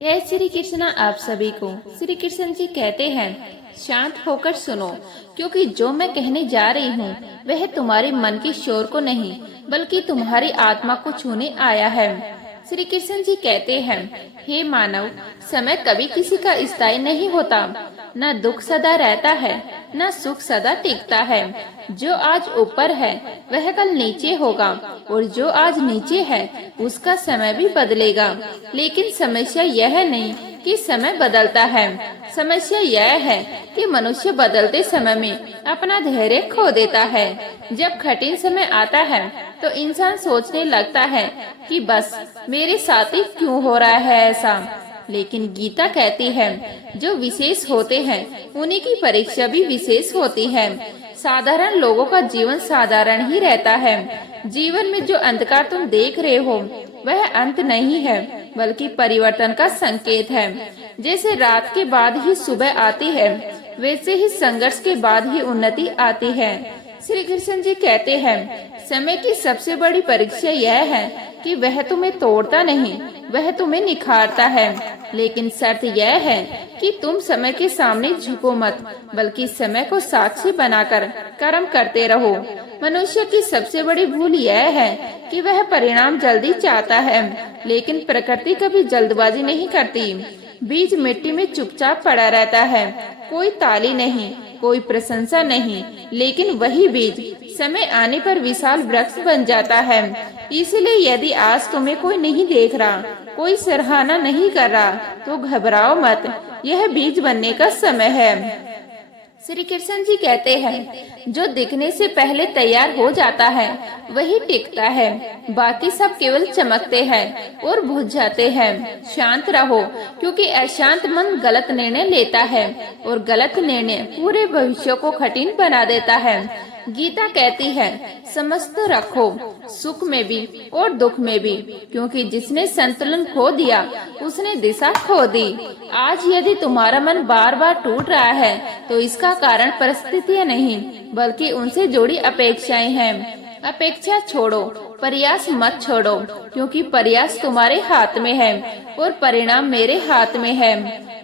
जय श्री कृष्ण। आप सभी को श्री कृष्ण जी कहते हैं, शांत होकर सुनो, क्योंकि जो मैं कहने जा रही हूँ वह तुम्हारे मन के शोर को नहीं बल्कि तुम्हारी आत्मा को छूने आया है। श्री कृष्ण जी कहते हैं, हे मानव, समय कभी किसी का स्थायी नहीं होता। न दुख सदा रहता है, न सुख सदा टिकता है। जो आज ऊपर है वह कल नीचे होगा, और जो आज नीचे है उसका समय भी बदलेगा। लेकिन समस्या यह नहीं कि समय बदलता है, समस्या यह है कि मनुष्य बदलते समय में अपना धैर्य खो देता है। जब कठिन समय आता है तो इंसान सोचने लगता है कि बस मेरे साथ ही क्यों हो रहा है ऐसा। लेकिन गीता कहती है, जो विशेष होते हैं उन्हीं की परीक्षा भी विशेष होती है। साधारण लोगों का जीवन साधारण ही रहता है। जीवन में जो अंधकार तुम देख रहे हो वह अंत नहीं है बल्कि परिवर्तन का संकेत है। जैसे रात के बाद ही सुबह आती है, वैसे ही संघर्ष के बाद ही उन्नति आती है। श्री कृष्ण जी कहते हैं, समय की सबसे बड़ी परीक्षा यह है कि वह तुम्हें तोड़ता नहीं, वह तुम्हें निखारता है। लेकिन शर्त यह है कि तुम समय के सामने झुको मत, बल्कि समय को साक्षी बनाकर कर्म करते रहो। मनुष्य की सबसे बड़ी भूल यह है कि वह परिणाम जल्दी चाहता है, लेकिन प्रकृति कभी जल्दबाजी नहीं करती। बीज मिट्टी में चुपचाप पड़ा रहता है, कोई ताली नहीं, कोई प्रशंसा नहीं, लेकिन वही बीज समय आने पर विशाल वृक्ष बन जाता है। इसलिए यदि आज तुम्हें कोई नहीं देख रहा, कोई सराहना नहीं कर रहा, तो घबराओ मत, यह बीज बनने का समय है। श्री कृष्ण जी कहते हैं, जो दिखने से पहले तैयार हो जाता है वही टिकता है, बाकी सब केवल चमकते हैं और बुझ जाते हैं। शांत रहो, क्योंकि अशांत मन गलत निर्णय लेता है और गलत निर्णय पूरे भविष्य को कठिन बना देता है। गीता कहती है, समस्त रखो, सुख में भी और दुख में भी, क्योंकि जिसने संतुलन खो दिया उसने दिशा खो दी। आज यदि तुम्हारा मन बार बार टूट रहा है तो इसका कारण परिस्थितियां नहीं बल्कि उनसे जुड़ी अपेक्षाएं हैं। अपेक्षा छोड़ो, प्रयास मत छोड़ो, क्योंकि प्रयास तुम्हारे हाथ में है और परिणाम मेरे हाथ में है।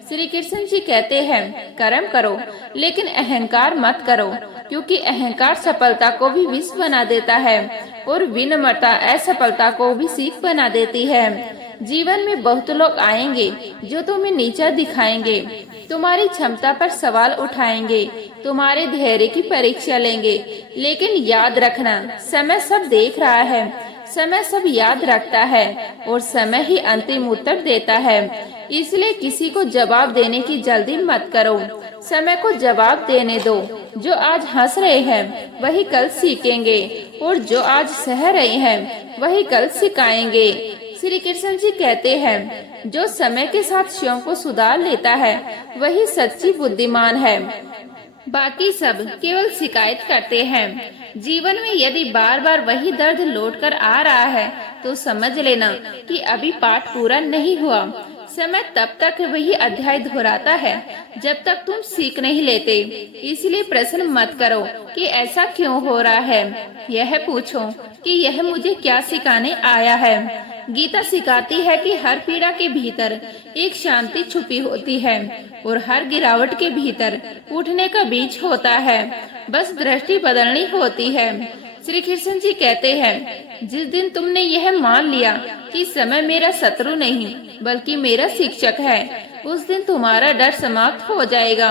श्री कृष्ण जी कहते हैं, कर्म करो लेकिन अहंकार मत करो, क्योंकि अहंकार सफलता को भी विष बना देता है और विनम्रता असफलता को भी सीख बना देती है। जीवन में बहुत लोग आएंगे जो तुम्हें नीचा दिखाएंगे, तुम्हारी क्षमता पर सवाल उठाएंगे, तुम्हारे धैर्य की परीक्षा लेंगे। लेकिन याद रखना, समय सब देख रहा है, समय सब याद रखता है और समय ही अंतिम उत्तर देता है। इसलिए किसी को जवाब देने की जल्दी मत करो, समय को जवाब देने दो। जो आज हंस रहे हैं वही कल सीखेंगे और जो आज सह रहे हैं वही कल सिखाएंगे। श्री कृष्ण जी कहते हैं, जो समय के साथ स्वयं को सुधार लेता है वही सच्ची बुद्धिमान है, बाकी सब केवल शिकायत करते हैं। जीवन में यदि बार बार वही दर्द लौट कर आ रहा है तो समझ लेना कि अभी पाठ पूरा नहीं हुआ। समय तब तक वही अध्याय दोहराता है जब तक तुम सीख नहीं लेते। इसलिए प्रश्न मत करो कि ऐसा क्यों हो रहा है, यह पूछो कि यह मुझे क्या सिखाने आया है। गीता सिखाती है कि हर पीड़ा के भीतर एक शांति छुपी होती है और हर गिरावट के भीतर उठने का बीज होता है, बस दृष्टि बदलनी होती है। श्री कृष्ण जी कहते हैं, जिस दिन तुमने यह मान लिया कि समय मेरा शत्रु नहीं बल्कि मेरा शिक्षक है, उस दिन तुम्हारा डर समाप्त हो जाएगा,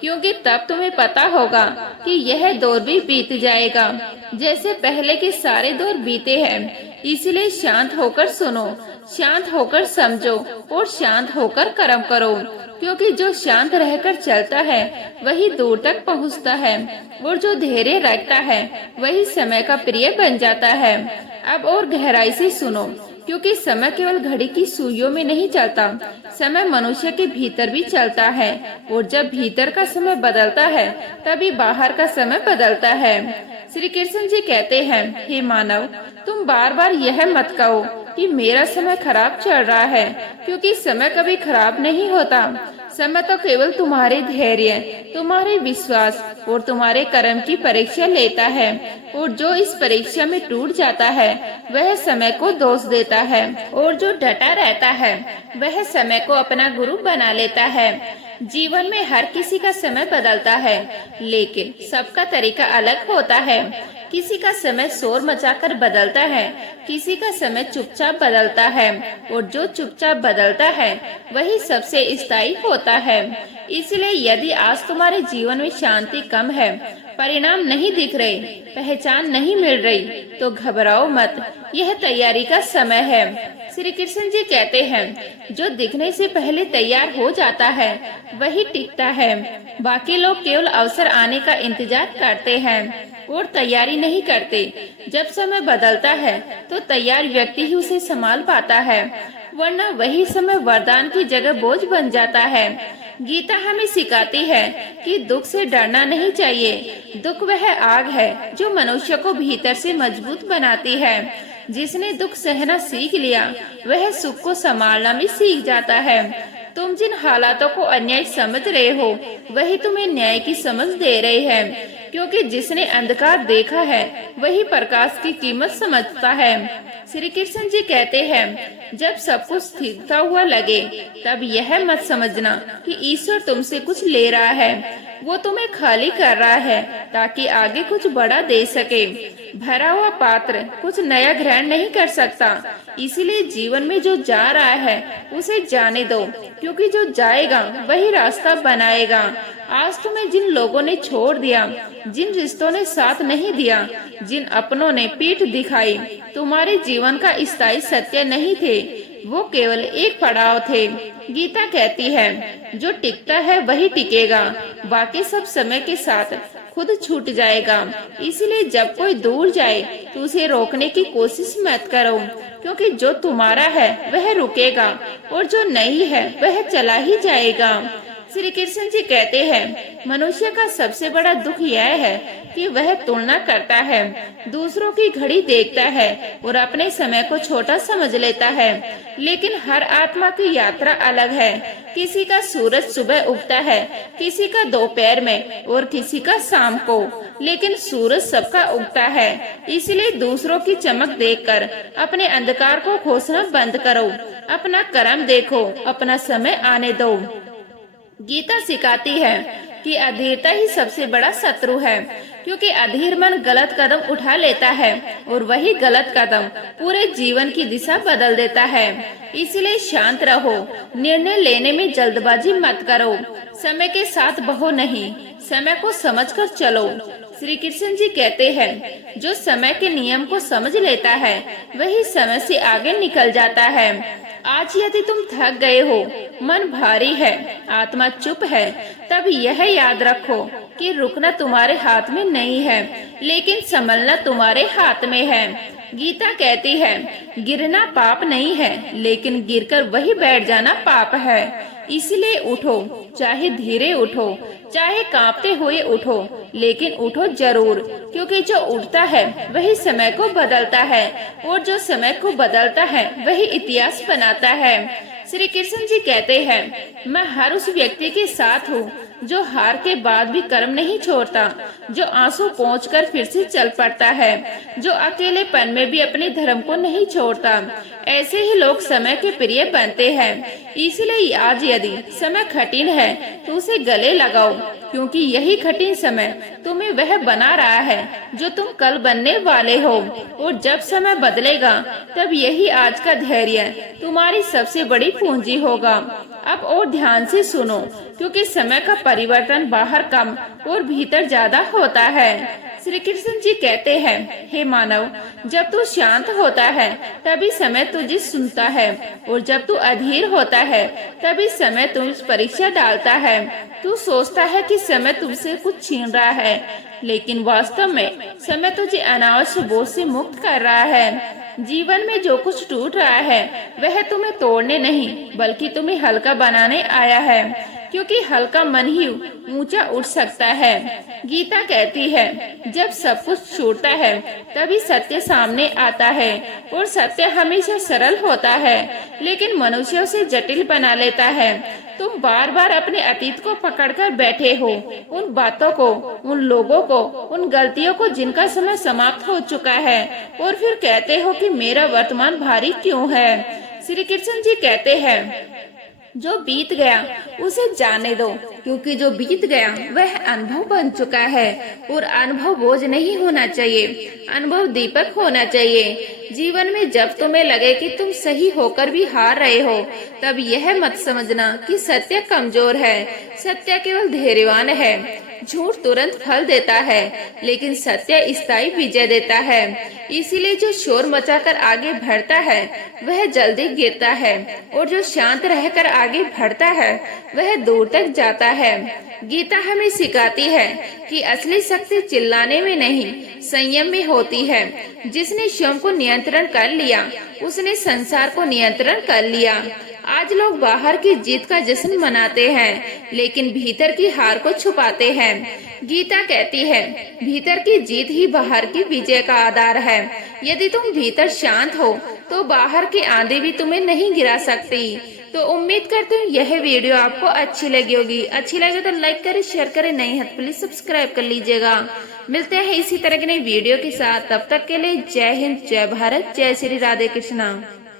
क्योंकि तब तुम्हें पता होगा कि यह दौर भी बीत जाएगा जैसे पहले के सारे दौर बीते हैं। इसलिए शांत होकर सुनो, शांत होकर समझो और शांत होकर कर्म करो, क्योंकि जो शांत रहकर चलता है वही दूर तक पहुंचता है और जो धैर्य रखता है वही समय का प्रिय बन जाता है। अब और गहराई से सुनो, क्योंकि समय केवल घड़ी की सुइयों में नहीं चलता, समय मनुष्य के भीतर भी चलता है और जब भीतर का समय बदलता है तभी बाहर का समय बदलता है। श्री कृष्ण जी कहते हैं, हे मानव, तुम बार बार यह मत कहो कि मेरा समय खराब चल रहा है, क्योंकि समय कभी खराब नहीं होता। समय तो केवल तुम्हारे धैर्य, तुम्हारे विश्वास और तुम्हारे कर्म की परीक्षा लेता है, और जो इस परीक्षा में टूट जाता है वह समय को दोष देता है, और जो डटा रहता है वह समय को अपना गुरु बना लेता है। जीवन में हर किसी का समय बदलता है, लेकिन सबका तरीका अलग होता है। किसी का समय शोर मचाकर बदलता है, किसी का समय चुपचाप बदलता है, और जो चुपचाप बदलता है वही सबसे स्थायी होता है। इसलिए यदि आज तुम्हारे जीवन में शांति कम है, परिणाम नहीं दिख रहे, पहचान नहीं मिल रही, तो घबराओ मत, यह तैयारी का समय है। श्री कृष्ण जी कहते हैं, जो दिखने से पहले तैयार हो जाता है वही टिकता है। बाकी लोग केवल अवसर आने का इंतजार करते हैं और तैयारी नहीं करते। जब समय बदलता है तो तैयार व्यक्ति ही उसे संभाल पाता है, वरना वही समय वरदान की जगह बोझ बन जाता है। गीता हमें सिखाती है कि दुख से डरना नहीं चाहिए। दुख वह आग है जो मनुष्य को भीतर से मजबूत बनाती है। जिसने दुख सहना सीख लिया वह सुख को संभालना भी सीख जाता है। तुम जिन हालातों को अन्याय समझ रहे हो वही तुम्हें न्याय की समझ दे रहे हैं, क्योंकि जिसने अंधकार देखा है वही प्रकाश की कीमत समझता है। श्री कृष्ण जी कहते हैं, जब सब कुछ स्थिरता हुआ लगे तब यह मत समझना कि ईश्वर तुमसे कुछ ले रहा है। वो तुम्हें खाली कर रहा है ताकि आगे कुछ बड़ा दे सके। भरा हुआ पात्र कुछ नया ग्रहण नहीं कर सकता। इसीलिए जीवन में जो जा रहा है उसे जाने दो, क्योंकि जो जाएगा वही रास्ता बनाएगा। आज तुम्हें जिन लोगों ने छोड़ दिया, जिन रिश्तों ने साथ नहीं दिया, जिन अपनों ने पीठ दिखाई, तुम्हारे जीवन का स्थायी सत्य नहीं थे, वो केवल एक पड़ाव थे। गीता कहती है, जो टिकता है वही टिकेगा, बाकी सब समय के साथ खुद छूट जाएगा। इसलिए जब कोई दूर जाए तो उसे रोकने की कोशिश मत करो, क्योंकि जो तुम्हारा है वह रुकेगा और जो नहीं है वह चला ही जाएगा। श्री कृष्ण जी कहते हैं, मनुष्य का सबसे बड़ा दुख यह है कि वह तुलना करता है, दूसरों की घड़ी देखता है और अपने समय को छोटा समझ लेता है। लेकिन हर आत्मा की यात्रा अलग है। किसी का सूरज सुबह उगता है, किसी का दोपहर में और किसी का शाम को, लेकिन सूरज सबका उगता है। इसलिए दूसरों की चमक देखकर अपने अंधकार को खोजना बंद करो, अपना कर्म देखो, अपना समय आने दो। गीता सिखाती है कि अधीरता ही सबसे बड़ा शत्रु है, क्योंकि अधीर मन गलत कदम उठा लेता है और वही गलत कदम पूरे जीवन की दिशा बदल देता है। इसलिए शांत रहो, निर्णय लेने में जल्दबाजी मत करो, समय के साथ बहो नहीं, समय को समझकर चलो। श्री कृष्ण जी कहते हैं, जो समय के नियम को समझ लेता है वही समय से आगे निकल जाता है। आज यदि तुम थक गए हो, मन भारी है, आत्मा चुप है, तब यह याद रखो कि रुकना तुम्हारे हाथ में नहीं है, लेकिन संभलना तुम्हारे हाथ में है। गीता कहती है, गिरना पाप नहीं है, लेकिन गिरकर वही बैठ जाना पाप है। इसलिए उठो, चाहे धीरे उठो, चाहे कांपते हुए उठो, लेकिन उठो जरूर, क्योंकि जो उठता है वही समय को बदलता है, और जो समय को बदलता है वही इतिहास बनाता है। श्री कृष्ण जी कहते हैं, मैं हर उस व्यक्ति के साथ हूँ जो हार के बाद भी कर्म नहीं छोड़ता, जो आंसू पोंछकर फिर से चल पड़ता है, जो अकेलेपन में भी अपने धर्म को नहीं छोड़ता। ऐसे ही लोग समय के प्रिय बनते हैं। इसलिए आज यदि समय कठिन है तो उसे गले लगाओ, क्योंकि यही कठिन समय तुम्हें वह बना रहा है जो तुम कल बनने वाले हो। और जब समय बदलेगा तब यही आज का धैर्य तुम्हारी सबसे बड़ी पूंजी होगा। अब और ध्यान से सुनो, क्योंकि समय का परिवर्तन बाहर कम और भीतर ज्यादा होता है। श्री कृष्ण जी कहते हैं, हे मानव, जब तू शांत होता है तभी समय तुझे सुनता है, और जब तू अधीर होता है तभी समय तुझ परीक्षा डालता है। तू सोचता है कि समय तुझसे कुछ छीन रहा है, लेकिन वास्तव में समय तुझे अनावश्यक बोझ से मुक्त कर रहा है। जीवन में जो कुछ टूट रहा है वह तुम्हें तोड़ने नहीं, बल्कि तुम्हें हल्का बनाने आया है। क्योंकि हल्का मन ही ऊंचा उठ सकता है। गीता कहती है, जब सब कुछ छूटता है तभी सत्य सामने आता है, और सत्य हमेशा सरल होता है लेकिन मनुष्यों से जटिल बना लेता है। तुम बार बार अपने अतीत को पकड़कर बैठे हो, उन बातों को, उन लोगों को, उन गलतियों को जिनका समय समाप्त हो चुका है, और फिर कहते हो कि मेरा वर्तमान भारी क्यों है। श्री कृष्ण जी कहते हैं, जो बीत गया उसे जाने दो, क्योंकि जो बीत गया वह अनुभव बन चुका है, और अनुभव बोझ नहीं होना चाहिए, अनुभव दीपक होना चाहिए। जीवन में जब तुम्हें लगे कि तुम सही होकर भी हार रहे हो, तब यह मत समझना कि सत्य कमजोर है। सत्य केवल धैर्यवान है। झूठ तुरंत फल देता है, लेकिन सत्य स्थायी विजय देता है। इसीलिए जो शोर मचाकर आगे बढ़ता है वह जल्दी गिरता है, और जो शांत रहकर आगे बढ़ता है वह दूर तक जाता है। गीता हमें सिखाती है कि असली शक्ति चिल्लाने में नहीं, संयम में होती है। जिसने स्वयं को नियंत्रण कर लिया उसने संसार को नियंत्रण कर लिया। आज लोग बाहर की जीत का जश्न मनाते हैं, लेकिन भीतर की हार को छुपाते हैं। गीता कहती है, भीतर की जीत ही बाहर की विजय का आधार है। यदि तुम भीतर शांत हो तो बाहर की आंधी भी तुम्हें नहीं गिरा सकती। तो उम्मीद करती हूँ यह वीडियो आपको अच्छी लगी होगी। अच्छी लगे तो लाइक करें, शेयर करें, नहीं है तो प्लीज सब्सक्राइब कर लीजिएगा। मिलते हैं इसी तरह की नई वीडियो के साथ, तब तक के लिए जय हिंद, जय भारत, जय श्री राधे कृष्णा।